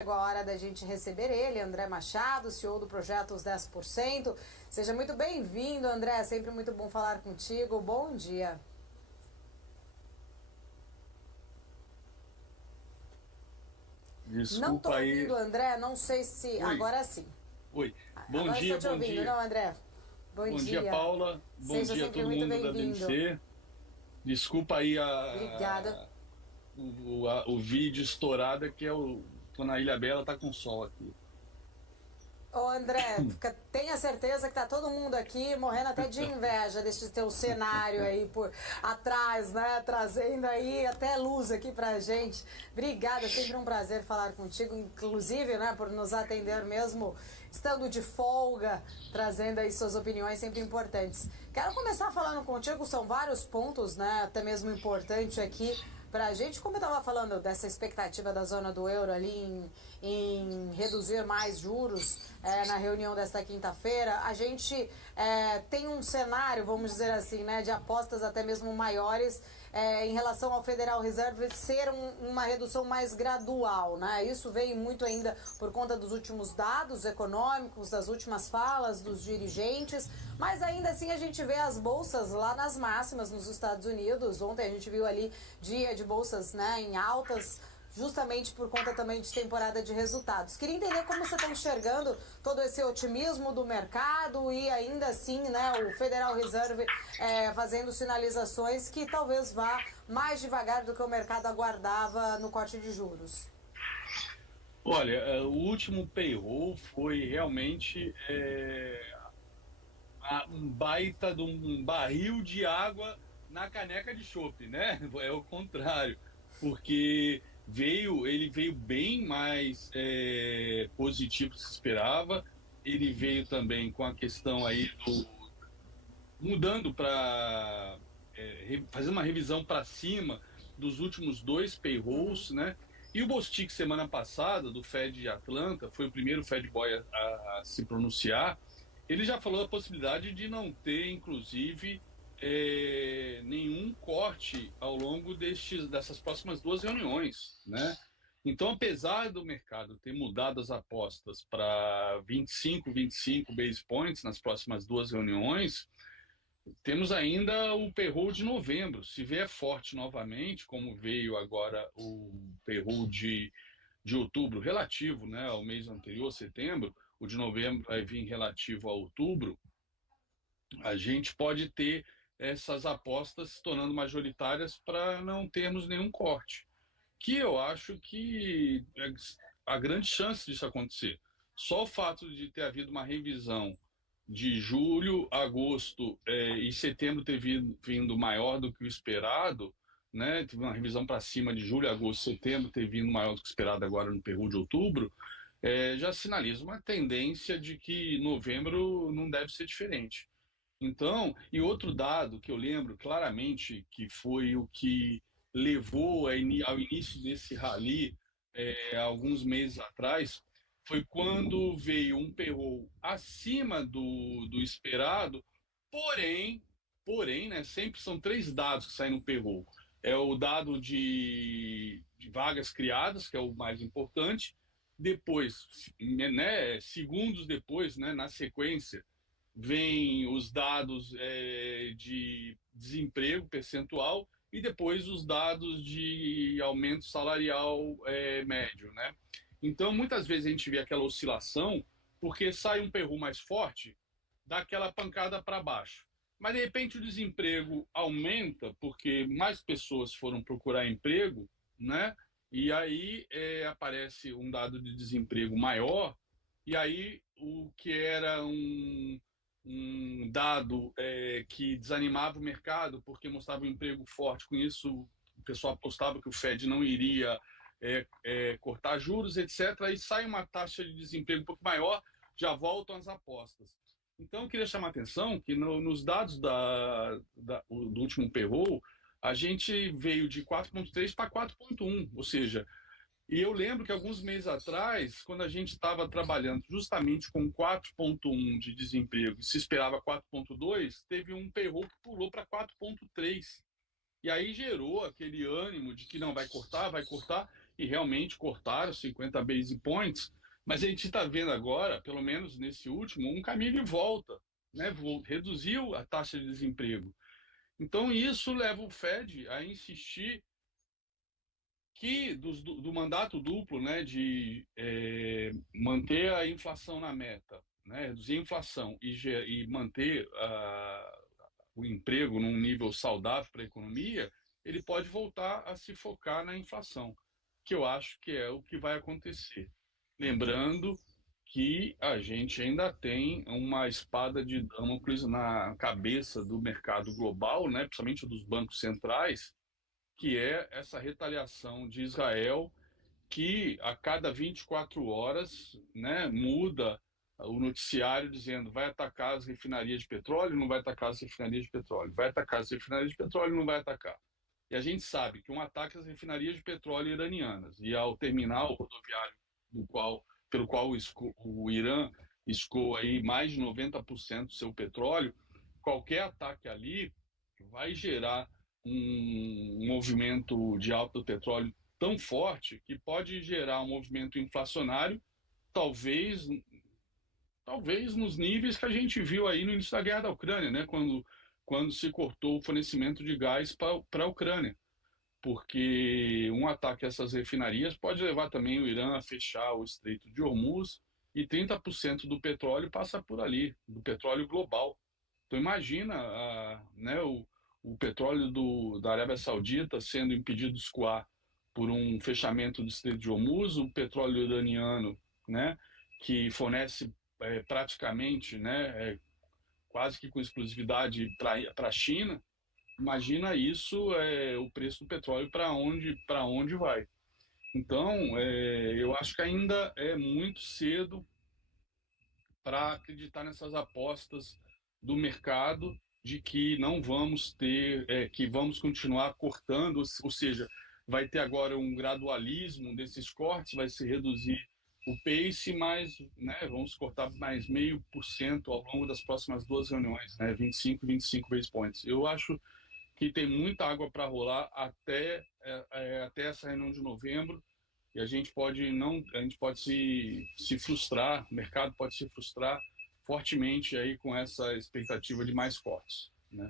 Chegou a hora da gente receber ele, André Machado, CEO do projeto Os 10%. Seja muito bem-vindo, André. É sempre muito bom falar contigo. Bom dia. Não estou Desculpa aí. ouvindo, André. Não sei se... Oi, Agora sim. oi. Bom Agora estou dia, te bom ouvindo. dia. Não, André? Bom Bom dia, dia. Paula. Bom Seja dia a sempre todo muito mundo da bem-vindo. DNC. Desculpa aí Obrigada. o vídeo estourado, que tô na Ilha Bela, tá com sol aqui. Ô André, tenha certeza que tá todo mundo aqui morrendo até de inveja desse teu cenário aí por atrás, né? Trazendo aí até luz aqui pra gente. Obrigada, é sempre um prazer falar contigo, inclusive, né, por nos atender mesmo estando de folga, trazendo aí suas opiniões sempre importantes. Quero começar falando contigo, são vários pontos, né, até mesmo importante aqui pra gente, como eu estava falando dessa expectativa da zona do euro ali em reduzir mais juros na reunião desta quinta-feira, a gente tem um cenário, vamos dizer assim, né, de apostas até mesmo maiores em relação ao Federal Reserve ser uma redução mais gradual, né? Isso veio muito ainda por conta dos últimos dados econômicos, das últimas falas dos dirigentes, mas ainda assim a gente vê as bolsas lá nas máximas nos Estados Unidos. Ontem a gente viu ali dia de bolsas, né, em altas, justamente por conta também de temporada de resultados. Queria entender como você está enxergando todo esse otimismo do mercado e ainda assim, né, o Federal Reserve fazendo sinalizações que talvez vá mais devagar do que o mercado aguardava no corte de juros. Olha, o último payroll foi realmente um baita de um barril de água na caneca de chopp, né? É o contrário, porque ele veio bem mais positivo do que se esperava. Ele veio também com a questão aí mudando para fazer uma revisão para cima dos últimos dois payrolls, né? E o Bostic, semana passada, do Fed de Atlanta, foi o primeiro Fed Boy a se pronunciar. Ele já falou da possibilidade de não ter, inclusive, nenhum corte ao longo dessas próximas duas reuniões, né? Então, apesar do mercado ter mudado as apostas para 25 base points nas próximas duas reuniões, temos ainda o payroll de novembro. Se vier forte novamente, como veio agora o payroll de outubro, relativo, né, ao mês anterior, setembro, o de novembro vai vir relativo a outubro, a gente pode ter essas apostas se tornando majoritárias para não termos nenhum corte, que eu acho que é a grande chance disso acontecer. Só o fato de ter havido uma revisão de julho, agosto e setembro ter vindo maior do que o esperado, né? Teve uma revisão para cima de julho, agosto, setembro ter vindo maior do que o esperado agora no Peru de outubro, já sinaliza uma tendência de que novembro não deve ser diferente. Então, e outro dado que eu lembro claramente que foi o que levou ao início desse rally alguns meses atrás, foi quando veio um payroll acima do esperado, porém, né, sempre são três dados que saem no payroll. É o dado de vagas criadas, que é o mais importante, depois, né, segundos depois, né, na sequência, vem os dados de desemprego percentual e depois os dados de aumento salarial médio, né? Então, muitas vezes a gente vê aquela oscilação porque sai um payroll mais forte, dá aquela pancada para baixo. Mas, de repente, o desemprego aumenta porque mais pessoas foram procurar emprego, né? E aí aparece um dado de desemprego maior, e aí o que era um dado que desanimava o mercado porque mostrava um emprego forte. Com isso, o pessoal apostava que o Fed não iria cortar juros, etc. Aí sai uma taxa de desemprego um pouco maior, já voltam as apostas. Então, eu queria chamar a atenção que nos dados do último payroll, a gente veio de 4,3 para 4,1, ou seja, e eu lembro que alguns meses atrás, quando a gente estava trabalhando justamente com 4,1 de desemprego e se esperava 4,2, teve um payroll que pulou para 4,3. E aí gerou aquele ânimo de que não vai cortar, e realmente cortaram 50 base points, mas a gente está vendo agora, pelo menos nesse último, um caminho de volta, né? Reduziu a taxa de desemprego. Então, isso leva o Fed a insistir que do mandato duplo, né, de manter a inflação na meta, né, reduzir a inflação e manter o emprego num nível saudável para a economia, ele pode voltar a se focar na inflação, que eu acho que é o que vai acontecer. Lembrando que a gente ainda tem uma espada de Damocles na cabeça do mercado global, né, principalmente dos bancos centrais, que é essa retaliação de Israel, que a cada 24 horas, né, muda o noticiário dizendo vai atacar as refinarias de petróleo, não vai atacar as refinarias de petróleo, vai atacar as refinarias de petróleo, não vai atacar. E a gente sabe que um ataque às refinarias de petróleo iranianas e ao terminal rodoviário pelo qual o Irã escoa aí mais de 90% do seu petróleo, qualquer ataque ali vai gerar um movimento de alta do petróleo tão forte que pode gerar um movimento inflacionário, talvez, talvez nos níveis que a gente viu aí no início da guerra da Ucrânia, né? Quando se cortou o fornecimento de gás para a Ucrânia. Porque um ataque a essas refinarias pode levar também o Irã a fechar o Estreito de Hormuz e 30% do petróleo passa por ali, do petróleo global. Então imagina né, o petróleo da Arábia Saudita sendo impedido de escoar por um fechamento do Estreito de Hormuz, o petróleo iraniano, né, que fornece praticamente, né, quase que com exclusividade para a China. Imagina isso, o preço do petróleo para onde vai. Então, eu acho que ainda é muito cedo para acreditar nessas apostas do mercado de que não vamos ter, que vamos continuar cortando, ou seja, vai ter agora um gradualismo desses cortes, vai se reduzir o pace, mas né, vamos cortar mais 0,5% ao longo das próximas duas reuniões, né, 25 base points. Eu acho que tem muita água para rolar até essa reunião de novembro e a gente pode não, a gente pode se frustrar, o mercado pode se frustrar fortemente aí com essa expectativa de mais cortes, né?